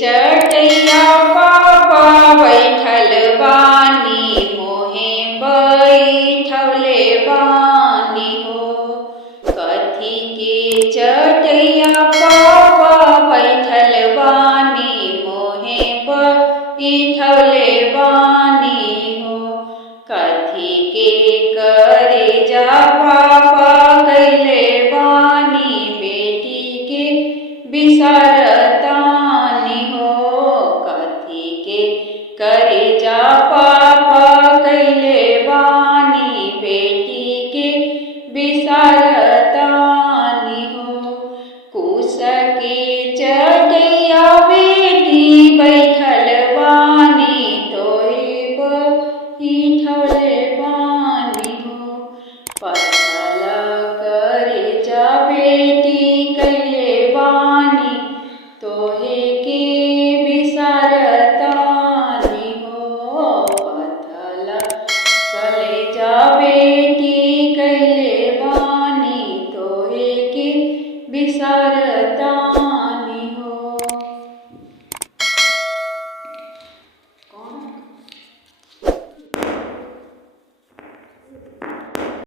चटैया पापा बैठल बानी मोहे बैठवले बानी हो। कथी के चटैया पापा बैठल बानी मोहे बैठवले बानी हो। कथी के करे जा पापा कैले बानी बेटी के बिसरतानी हो। कथी के करे जा पापा कैले बानी बेटी के बिसरतानी हो। कुश के चटैया बेटी बैठल बानी तोहे बैठवले बानी हो। पत्थल करे जा बेटी कैले बानी तोहे के बिसरतानी हो। पत्थल करे जा बेटी